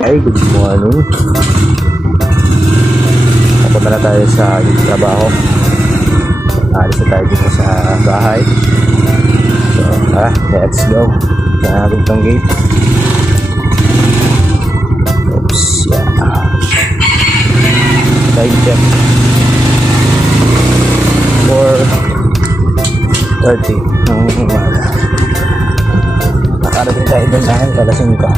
Ay, good morning. Napunta na tayo sa trabaho. Alis na tayo dito sa bahay. So, let's go. Saan natin itong gate. Oops, yeah. Time check. 4:30 ng umaga. Nakarating tayo doon sa akin, kalasing ko.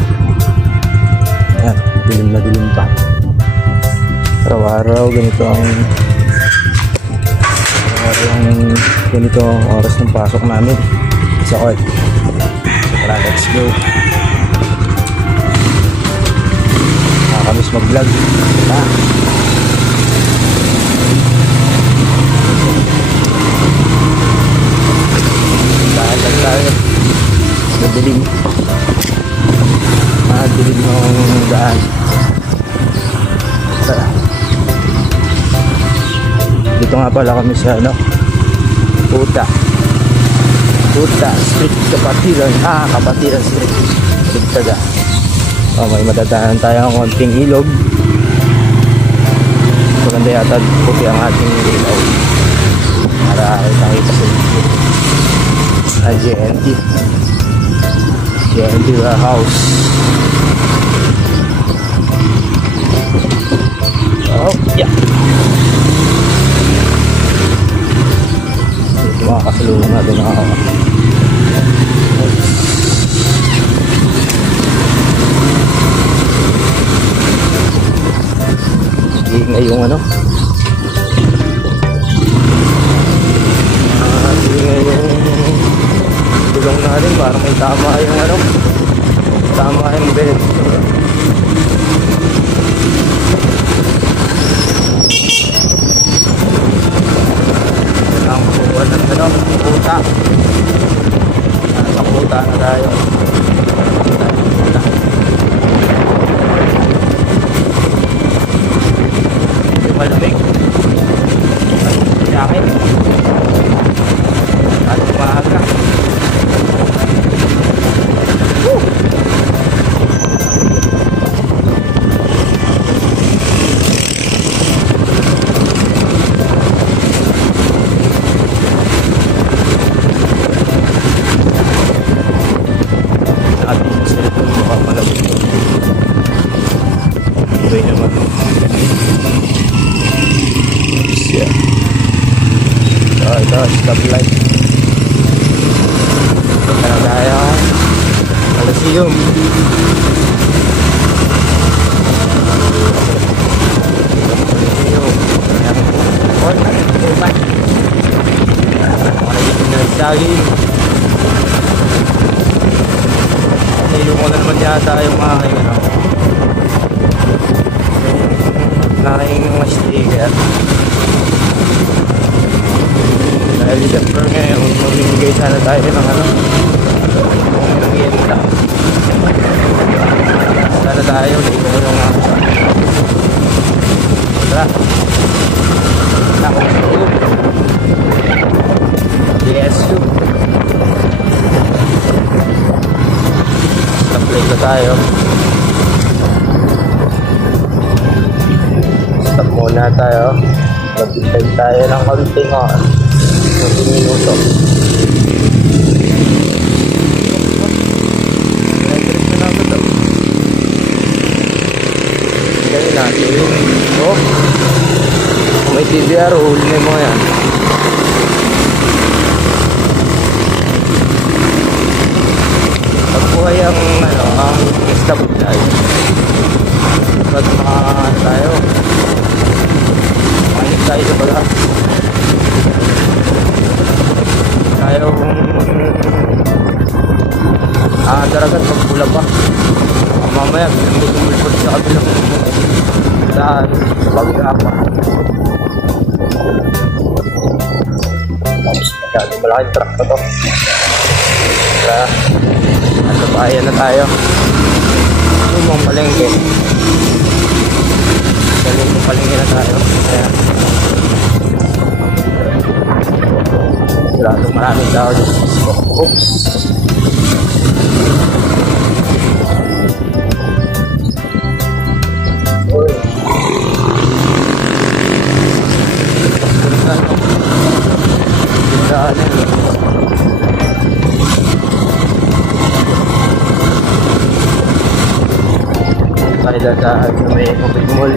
Ayan, dilim na dilim pa. Araw-araw, ganito ang oras ng pasok namin sa court. Tara, let's go. Nakakamiss mag-vlog. Dahil lang tayo. Madilim. Madilim ng daan. Tara. Dito nga pala kami sa Puta Street, Kapatiran. Kapatiran Street. Dugtaga. May matatahan tayo ng konting ilog. Maganda yata puti ang ating ilaw para nakita sa ilog. GNT Warehouse. Oh, yeah. Ito mga kasalubong natin ingay yung ingay yung tulong natin para may tama yung tama yung bed. Ang buwan ng puta. Nasa puta na tayo. Malamig. Yakin. At maaga. Stoplight. Kaya tayo Coliseum. Nahilo ko na naman yata yung aking mga sticker. Dahil siyempre ngayon, mamimigay sana tayo ng ng yenta. Sana tayo, dito ko yung tara. DSU. Stop na tayo. Stop muna tayo. Magbintay tayo ng konting minuto. Ganyan natin. Kung may TVR, huli na mo yan. Pagbuhay ang stop tayo. Ba't makakakahan tayo? Manik tayo sa pala. Tayo daragat pagpula pa. Mamaya binambot sa kabilang daan sa Bagapa. Masyadong malaking truck na to. Kaya nasa bayan na tayo. Lumang palengke. Sa lumang palengke na tayo. Kaya maraming tao dito. Oops. tayo dyan sa may Open Mall.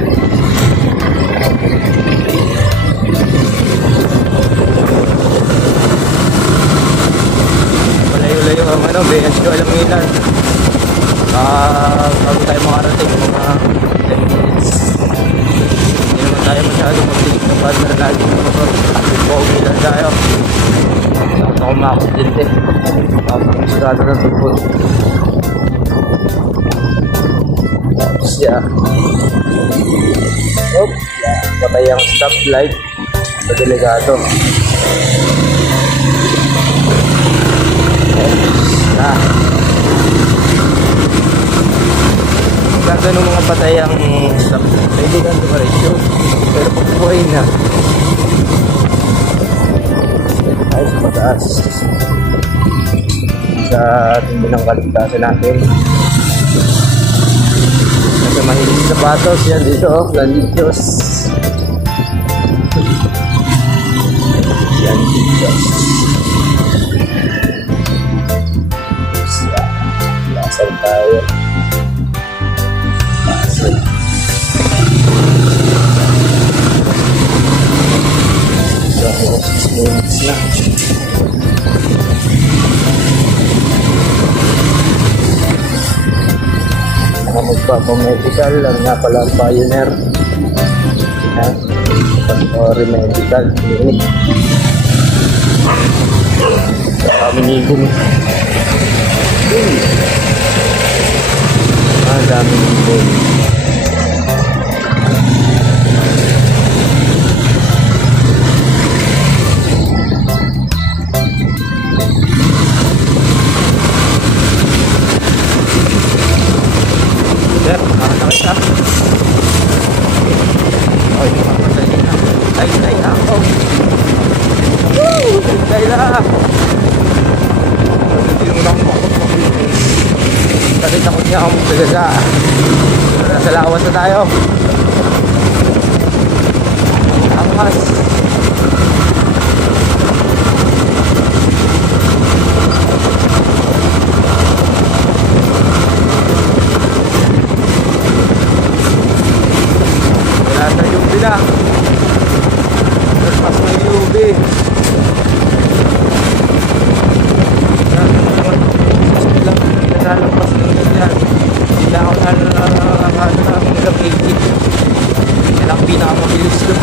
Malayo-layo ang ano, BSQ alam mo ilan. Bago tayo makarating mga 10 minutes. Hindi naman tayo masyado magtilig ng partner lagi ng motor. Pauwi lang tayo. Takot ako makakot din sigurado ng tugpod. Tapos yan. Patay ang stoplight sa Delegado. Ganda ng mga patay ang stoplight. Pwede kang dumaretso. Pero pag buhay na, pwede tayo sa mataas. Sa tindi ng kaligtasan natin. Nasa mahilig sapatos yan dito, Landitos. Landitos. Lasan tayo. Lasan. So, 6 minutes na. Magpapamedical lang nga pala ang Pioneer. Remedical clinic. Kami nigong. Ang dami nigong. Sir, nakakakit ka. Ay, nakakasay na. Ay, ako. Woo! Ay na. Hindi mo lang makot. Takot niya akong magdagasa. Nasa lawas na tayo. Angas. Na terpas may UB nalalagpas ng ganyan. Hindi na ako nalagigit. Yan ang pinakamabilis ko.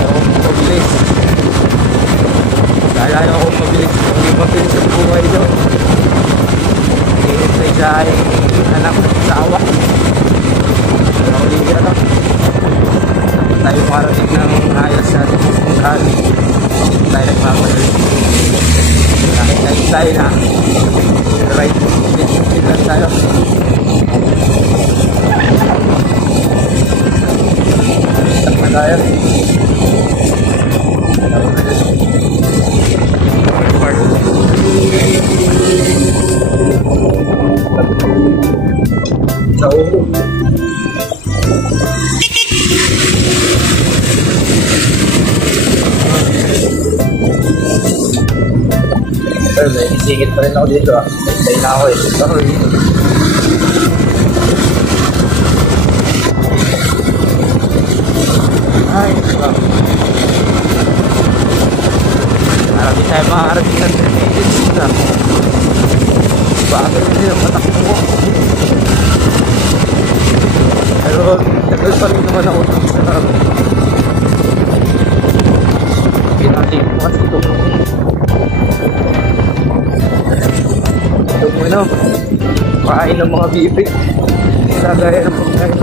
Ako mabilis. Dahil ayaw akong mabilis. Hindi mabilis ang buhay doon. Hinintay sa aking anak at asawa. Tayo marating ng ayos sa ating pupuntahan. Tayo nagmamadali. Kahit tayo na right lang tayo. Stop na tayo. Sa ulo. Pero may isingit pa rin ako dito Stay na ako Sorry. Ay, marami tayo makakarating ng 10 minutes na. Bakit hindi ang matakbo ko? Pero tagal pa rin naman ako sa pinalik mo kasi itong ano, kain ng mga bibig sa gaya ng pagkain.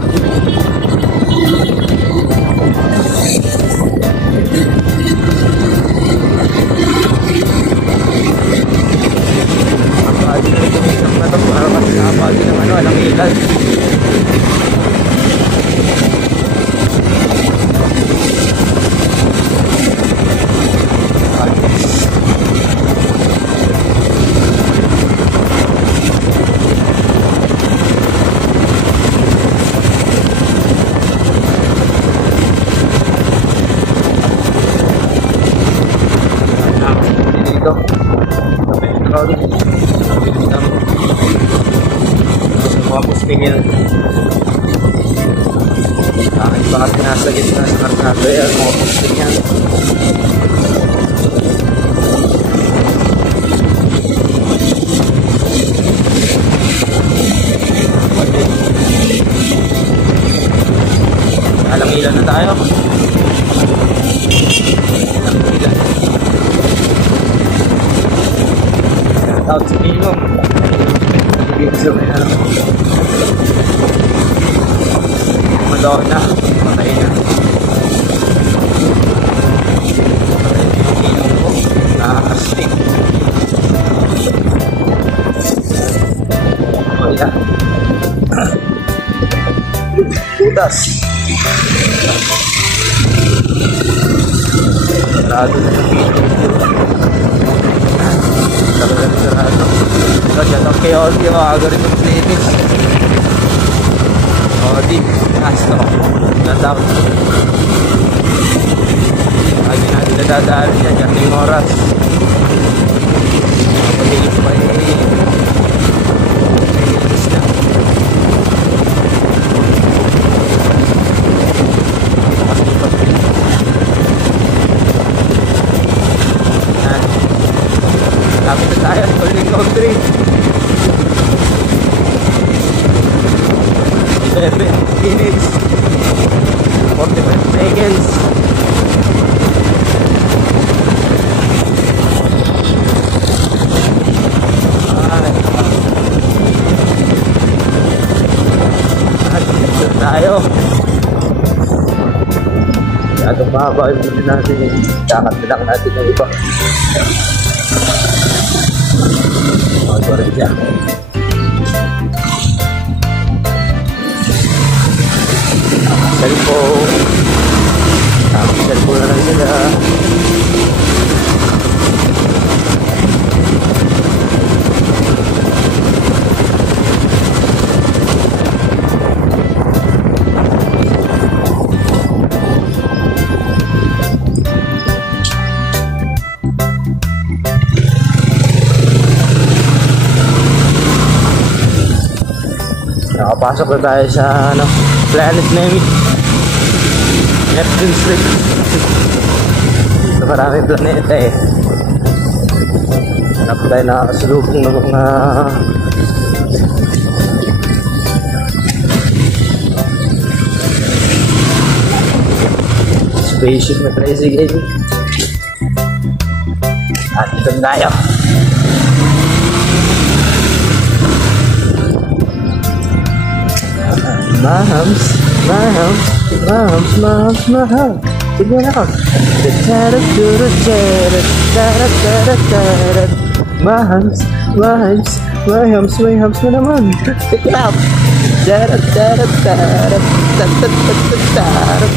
Kapag na itong isang na ito para kasi nakapagin ng ano, alang ilan. mga pustingil. Kahit baka nasa gitna ng karnado yan, mga pusting yan. Alang ilan na tayo. Alang ilan. Out sa minimum. Video na yan. Madonna. Patay na. Patay na yung minimum ko. Nakakasting. Wala. Putas. Sarado na yung video. Sarado. Shout out kay Odi, yung algorithm playlist. Odi, asto. Shout out. Lagi natin nadadaan siya, dyan yung oras. Kapag-ilis pa yung playlist na. Lapit na tayo, Golden Country. 11 minutes 45 seconds. At tayo. Masyadong mahaba yung video natin. Dakat na lang natin ng iba. Ito rin siya. Cellphone. Cellphone na lang sila. Nakapasok na tayo sa planet name Neptune Street. So maraming planeta eh. Hanap tayo nakakasalubong ng mga spaceship na tricycle. At ito tayo. Mahams, mahams, mahams, mahams, mahams. Sige na ako. Mahams, mahams, mahams, mahams na naman. Sige na ako.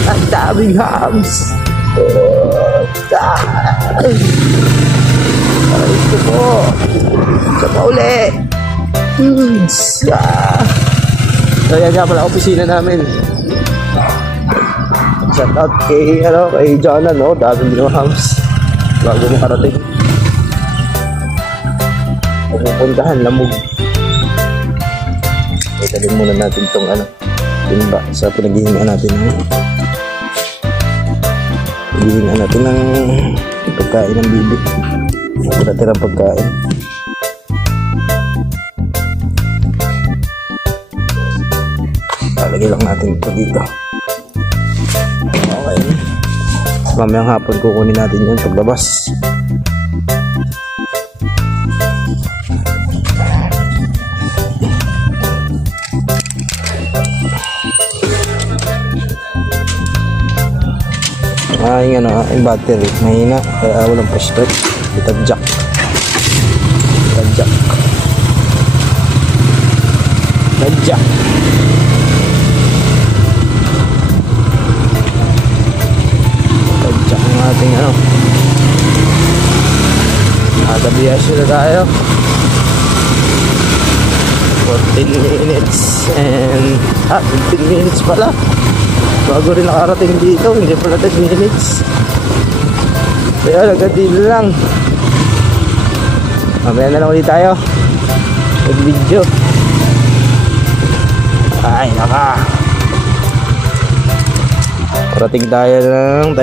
Ang daming hams. Aray ko po. Sa pauli. So yan nga pala opisina namin. Shout out kay John, dami din ng hams bago makarating. Pupuntahan lamog. Italin muna natin tong timba sa pinaghihingaan natin. Pinaghihingaan natin ng pagkain ng bibi. Tira-tirang pagkain. Lagay lang natin ito dito. Okay. Mamayang hapon kukunin natin yan paglabas. Yung battery mahina kaya walang pa-start. Itag-jack. Itag-jack. Itag-jack. Ating nakabiyahe na tayo 14 minutes and 15 minutes pala bago rin nakarating dito, hindi pala 10 minutes kaya nagadil lang. Mamaya na lang ulit tayo mag video. Ay, naka. Parating tayo ng